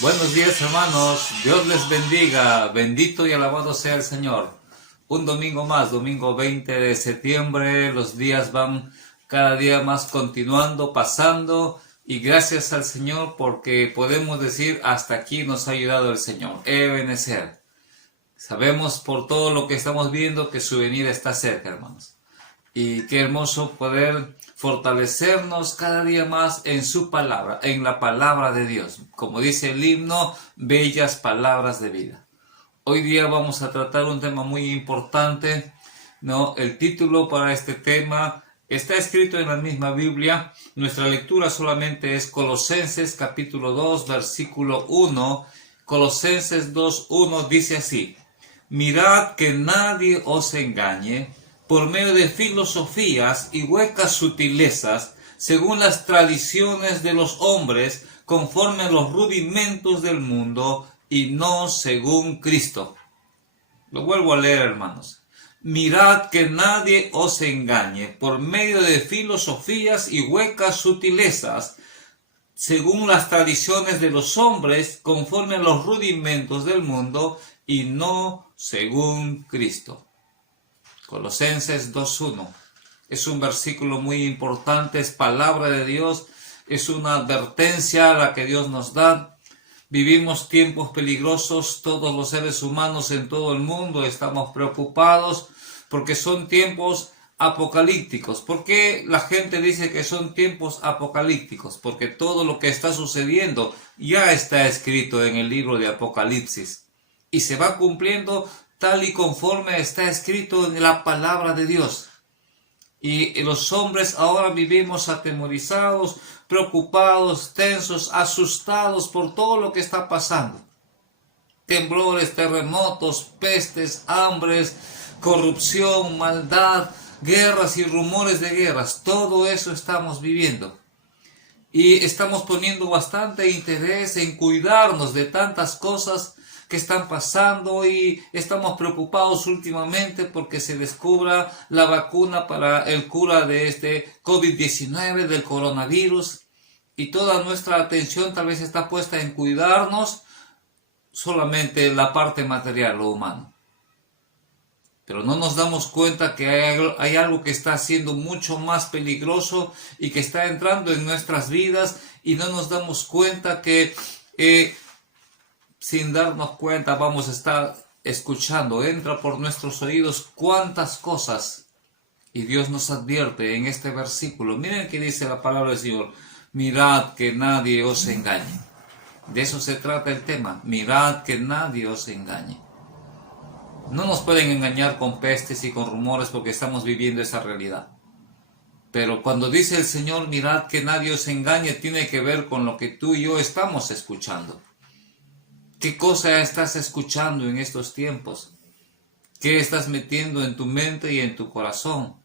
Buenos días, hermanos, Dios les bendiga, bendito y alabado sea el Señor. Un domingo más, domingo 20 de septiembre, los días van cada día más continuando, pasando, y gracias al Señor porque podemos decir hasta aquí nos ha ayudado el Señor. Ebenezer. Sabemos por todo lo que estamos viendo que su venida está cerca, hermanos. Y qué hermoso poder fortalecernos cada día más en su palabra, en la palabra de Dios. Como dice el himno, bellas palabras de vida. Hoy día vamos a tratar un tema muy importante, ¿no? El título para este tema está escrito en la misma Biblia. Nuestra lectura solamente es Colosenses capítulo 2, versículo 1. Colosenses 2:1 dice así: Mirad que nadie os engañe por medio de filosofías y huecas sutilezas, según las tradiciones de los hombres, conforme a los rudimentos del mundo, y no según Cristo. Lo vuelvo a leer, hermanos. Mirad que nadie os engañe por medio de filosofías y huecas sutilezas, según las tradiciones de los hombres, conforme a los rudimentos del mundo, y no según Cristo. Colosenses 2:1. Es un versículo muy importante, es palabra de Dios, es una advertencia a la que Dios nos da. Vivimos tiempos peligrosos, todos los seres humanos en todo el mundo estamos preocupados porque son tiempos apocalípticos. ¿Por qué la gente dice que son tiempos apocalípticos? Porque todo lo que está sucediendo ya está escrito en el libro de Apocalipsis y se va cumpliendo tal y conforme está escrito en la palabra de Dios. Y los hombres ahora vivimos atemorizados, preocupados, tensos, asustados por todo lo que está pasando. Temblores, terremotos, pestes, hambres, corrupción, maldad, guerras y rumores de guerras. Todo eso estamos viviendo. Y estamos poniendo bastante interés en cuidarnos de tantas cosas que están pasando, y estamos preocupados últimamente porque se descubra la vacuna para el cura de este COVID-19, del coronavirus, y toda nuestra atención tal vez está puesta en cuidarnos solamente la parte material, lo humano. Pero no nos damos cuenta que hay algo que está siendo mucho más peligroso y que está entrando en nuestras vidas, y no nos damos cuenta que sin darnos cuenta vamos a estar escuchando, entra por nuestros oídos cuántas cosas. Y Dios nos advierte en este versículo. Miren que dice la palabra del Señor: mirad que nadie os engañe. De eso se trata el tema. Mirad que nadie os engañe. No nos pueden engañar con pestes y con rumores porque estamos viviendo esa realidad. Pero cuando dice el Señor, mirad que nadie os engañe, tiene que ver con lo que tú y yo estamos escuchando. ¿Qué cosa estás escuchando en estos tiempos? ¿Qué estás metiendo en tu mente y en tu corazón?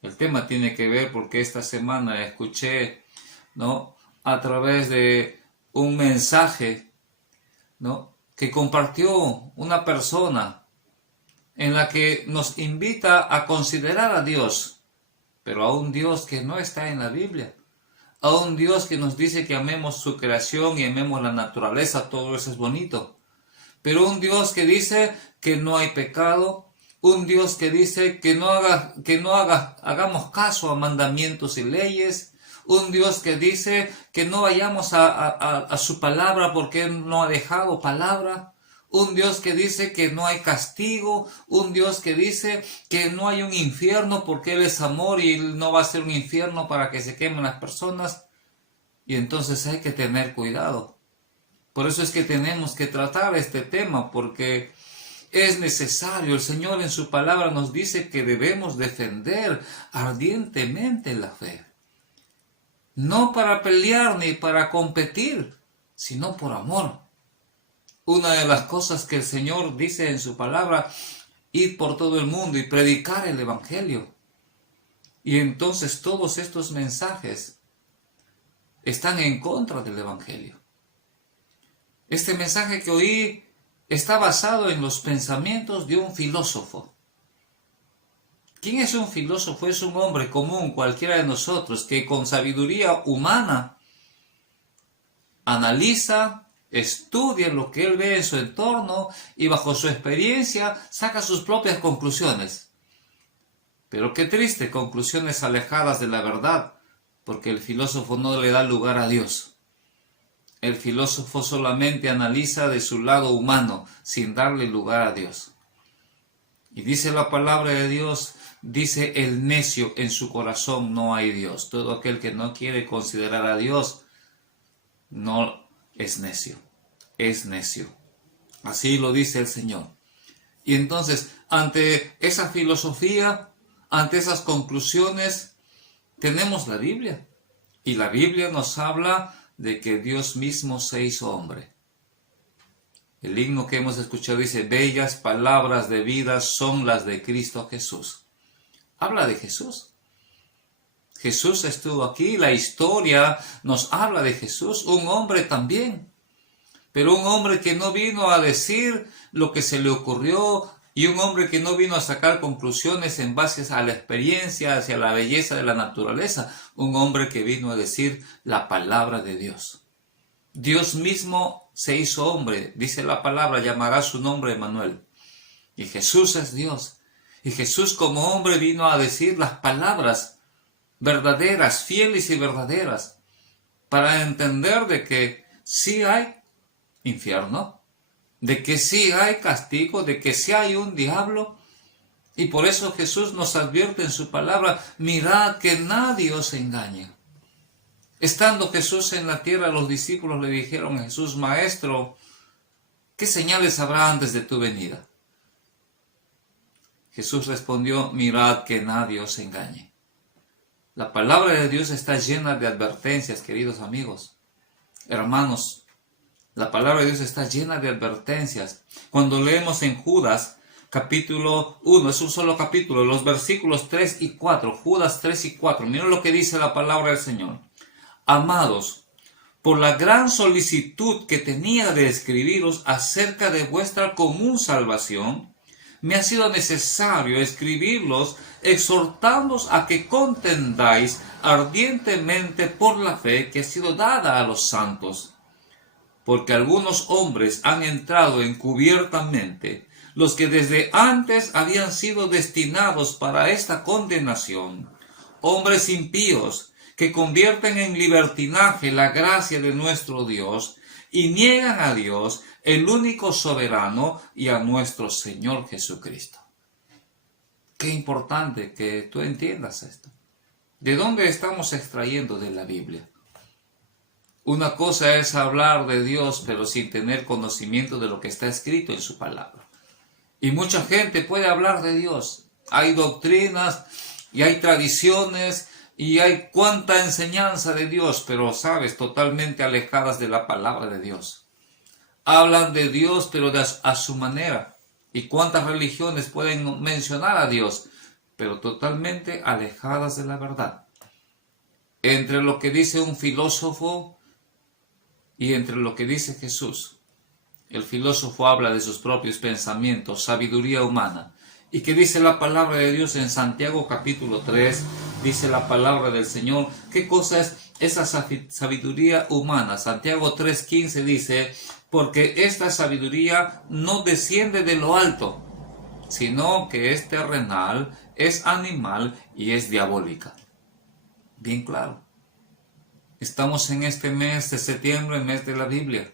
El tema tiene que ver porque esta semana escuché, ¿no?, a través de un mensaje, ¿no?, que compartió una persona en la que nos invita a considerar a Dios, pero a un Dios que no está en la Biblia. A un Dios que nos dice que amemos su creación y amemos la naturaleza, todo eso es bonito. Pero un Dios que dice que no hay pecado, un Dios que dice que hagamos caso a mandamientos y leyes, un Dios que dice que no vayamos a su palabra porque Él no ha dejado palabra. Un Dios que dice que no hay castigo, un Dios que dice que no hay un infierno porque Él es amor y Él no va a ser un infierno para que se quemen las personas. Y entonces hay que tener cuidado. Por eso es que tenemos que tratar este tema, porque es necesario. El Señor en su palabra nos dice que debemos defender ardientemente la fe. No para pelear ni para competir, sino por amor. Una de las cosas que el Señor dice en su palabra: ir por todo el mundo y predicar el Evangelio. Y entonces todos estos mensajes están en contra del Evangelio. Este mensaje que oí está basado en los pensamientos de un filósofo. ¿Quién es un filósofo? Es un hombre común, cualquiera de nosotros, que con sabiduría humana analiza, estudia lo que él ve en su entorno y bajo su experiencia saca sus propias conclusiones. Pero qué triste, conclusiones alejadas de la verdad, porque el filósofo no le da lugar a Dios. El filósofo solamente analiza de su lado humano, sin darle lugar a Dios. Y dice la palabra de Dios, dice el necio, en su corazón no hay Dios. Todo aquel que no quiere considerar a Dios, no es necio, es necio. Así lo dice el Señor. Y entonces, ante esa filosofía, ante esas conclusiones, tenemos la Biblia. Y la Biblia nos habla de que Dios mismo se hizo hombre. El himno que hemos escuchado dice, bellas palabras de vida son las de Cristo Jesús. Habla de Jesús. Jesús estuvo aquí, la historia nos habla de Jesús, un hombre también. Pero un hombre que no vino a decir lo que se le ocurrió y un hombre que no vino a sacar conclusiones en base a la experiencia, hacia la belleza de la naturaleza. Un hombre que vino a decir la palabra de Dios. Dios mismo se hizo hombre, dice la palabra, llamará su nombre Emmanuel. Y Jesús es Dios. Y Jesús como hombre vino a decir las palabras verdaderas, fieles y verdaderas, para entender de que sí hay infierno, de que sí hay castigo, de que sí hay un diablo. Y por eso Jesús nos advierte en su palabra, mirad que nadie os engañe. Estando Jesús en la tierra, los discípulos le dijeron a Jesús, Maestro, ¿qué señales habrá antes de tu venida? Jesús respondió, mirad que nadie os engañe. La palabra de Dios está llena de advertencias, queridos amigos, hermanos. La palabra de Dios está llena de advertencias. Cuando leemos en Judas, capítulo 1, es un solo capítulo, los versículos 3 y 4, Judas 3 y 4, miren lo que dice la palabra del Señor. Amados, por la gran solicitud que tenía de escribiros acerca de vuestra común salvación, me ha sido necesario escribirlos exhortándoos a que contendáis ardientemente por la fe que ha sido dada a los santos. Porque algunos hombres han entrado encubiertamente, los que desde antes habían sido destinados para esta condenación, hombres impíos, que convierten en libertinaje la gracia de nuestro Dios y niegan a Dios, el único soberano, y a nuestro Señor Jesucristo. Qué importante que tú entiendas esto. ¿De dónde estamos extrayendo de la Biblia? Una cosa es hablar de Dios, pero sin tener conocimiento de lo que está escrito en su palabra. Y mucha gente puede hablar de Dios. Hay doctrinas y hay tradiciones y hay cuánta enseñanza de Dios, pero sabes, totalmente alejadas de la palabra de Dios. Hablan de Dios, pero a su manera. Y cuántas religiones pueden mencionar a Dios, pero totalmente alejadas de la verdad. Entre lo que dice un filósofo y entre lo que dice Jesús. El filósofo habla de sus propios pensamientos, sabiduría humana. ¿Y qué dice la palabra de Dios en Santiago capítulo 3? Dice la palabra del Señor. ¿Qué cosa es esa sabiduría humana? Santiago 3:15 dice, porque esta sabiduría no desciende de lo alto, sino que es terrenal, es animal y es diabólica. Bien claro. Estamos en este mes de septiembre, mes de la Biblia.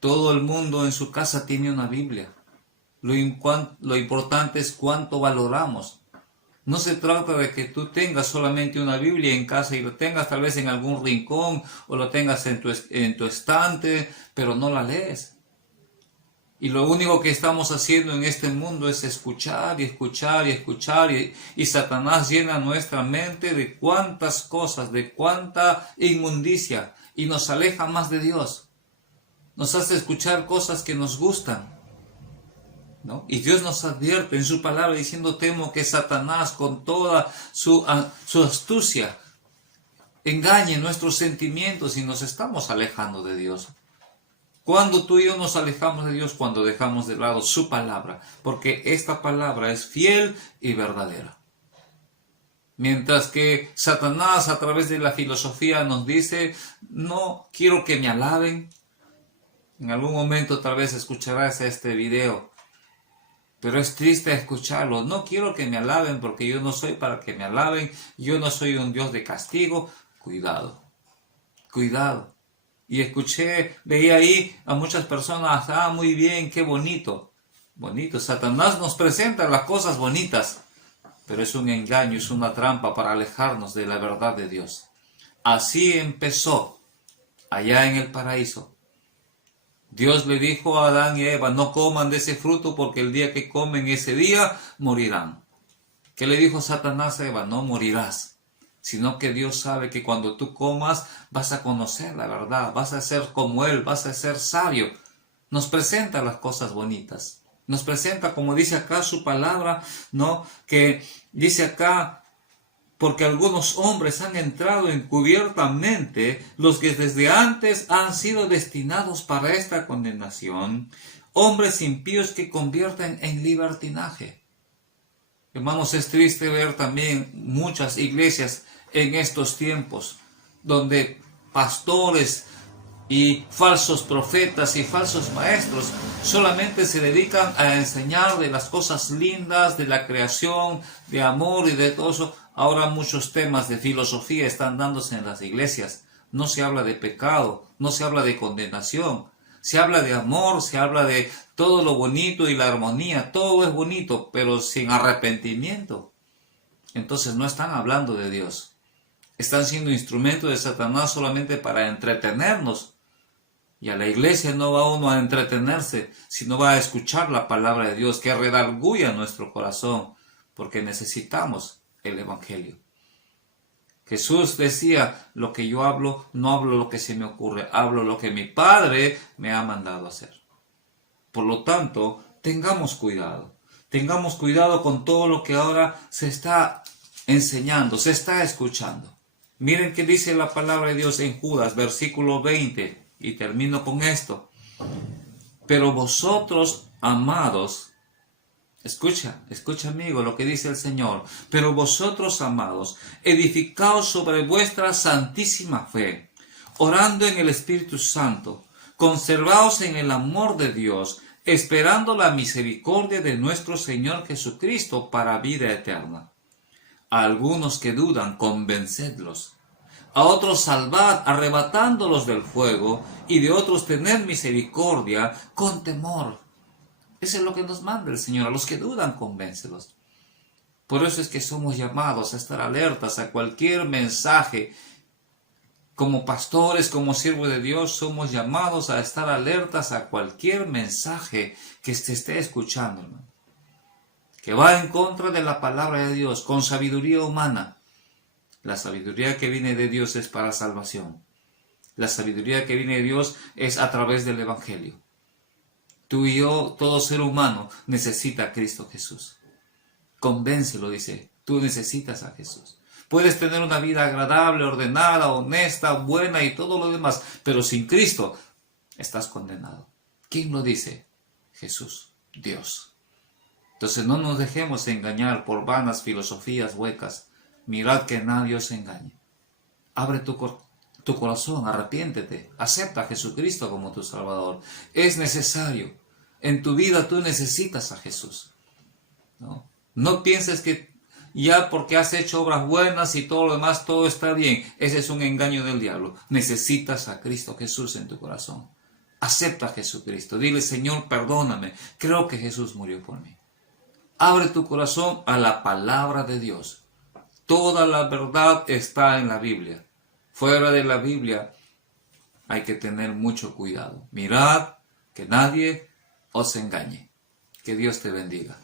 Todo el mundo en su casa tiene una Biblia. Lo importante es cuánto valoramos. No se trata de que tú tengas solamente una Biblia en casa y lo tengas tal vez en algún rincón o lo tengas en tu estante, pero no la lees. Y lo único que estamos haciendo en este mundo es escuchar y escuchar y escuchar y Satanás llena nuestra mente de cuántas cosas, de cuánta inmundicia y nos aleja más de Dios. Nos hace escuchar cosas que nos gustan, ¿no? Y Dios nos advierte en su palabra diciendo, temo que Satanás con toda su astucia engañe nuestros sentimientos y nos estamos alejando de Dios. Cuando tú y yo nos alejamos de Dios, cuando dejamos de lado su palabra, porque esta palabra es fiel y verdadera. Mientras que Satanás a través de la filosofía nos dice, no quiero que me alaben. En algún momento tal vez escucharás este video, pero es triste escucharlo. No quiero que me alaben porque yo no soy para que me alaben. Yo no soy un Dios de castigo. Cuidado, cuidado. Y veía ahí a muchas personas, muy bien, qué bonito. Bonito, Satanás nos presenta las cosas bonitas, pero es un engaño, es una trampa para alejarnos de la verdad de Dios. Así empezó allá en el paraíso. Dios le dijo a Adán y a Eva, no coman de ese fruto porque el día que comen ese día morirán. ¿Qué le dijo Satanás a Eva? No morirás, sino que Dios sabe que cuando tú comas vas a conocer la verdad, vas a ser como Él, vas a ser sabio. Nos presenta las cosas bonitas. Nos presenta, como dice acá su palabra, ¿no? Que dice acá, porque algunos hombres han entrado encubiertamente, los que desde antes han sido destinados para esta condenación, hombres impíos que convierten en libertinaje. Hermanos, es triste ver también muchas iglesias en estos tiempos, donde pastores y falsos profetas y falsos maestros solamente se dedican a enseñar de las cosas lindas, de la creación, de amor y de todo eso. Ahora muchos temas de filosofía están dándose en las iglesias. No se habla de pecado, no se habla de condenación. Se habla de amor, se habla de todo lo bonito y la armonía. Todo es bonito, pero sin arrepentimiento. Entonces no están hablando de Dios. Están siendo instrumentos de Satanás solamente para entretenernos. Y a la iglesia no va uno a entretenerse, sino va a escuchar la palabra de Dios que redarguya nuestro corazón, porque necesitamos el Evangelio. Jesús decía, lo que yo hablo, no hablo lo que se me ocurre, hablo lo que mi Padre me ha mandado hacer. Por lo tanto, tengamos cuidado con todo lo que ahora se está enseñando, se está escuchando. Miren qué dice la palabra de Dios en Judas, versículo 20. Y termino con esto. Pero vosotros, amados, escucha amigo lo que dice el Señor. Pero vosotros, amados, edificaos sobre vuestra santísima fe, orando en el Espíritu Santo, conservaos en el amor de Dios, esperando la misericordia de nuestro Señor Jesucristo para vida eterna. A algunos que dudan, convencedlos. A otros salvad, arrebatándolos del fuego, y de otros tener misericordia con temor. Eso es lo que nos manda el Señor. A los que dudan, convéncelos. Por eso es que somos llamados a estar alertas a cualquier mensaje. Como pastores, como siervos de Dios, somos llamados a estar alertas a cualquier mensaje que se esté escuchando, hermano, que va en contra de la palabra de Dios, con sabiduría humana. La sabiduría que viene de Dios es para salvación. La sabiduría que viene de Dios es a través del Evangelio. Tú y yo, todo ser humano, necesita a Cristo Jesús. Convéncelo, dice, tú necesitas a Jesús. Puedes tener una vida agradable, ordenada, honesta, buena y todo lo demás, pero sin Cristo estás condenado. ¿Quién lo dice? Jesús, Dios. Entonces no nos dejemos engañar por vanas filosofías huecas. Mirad que nadie os engañe. Abre tu corazón, arrepiéntete, acepta a Jesucristo como tu Salvador. Es necesario. En tu vida tú necesitas a Jesús. No pienses que ya porque has hecho obras buenas y todo lo demás, todo está bien. Ese es un engaño del diablo. Necesitas a Cristo Jesús en tu corazón. Acepta a Jesucristo. Dile, Señor, perdóname. Creo que Jesús murió por mí. Abre tu corazón a la palabra de Dios. Toda la verdad está en la Biblia. Fuera de la Biblia hay que tener mucho cuidado. Mirad que nadie os engañe. Que Dios te bendiga.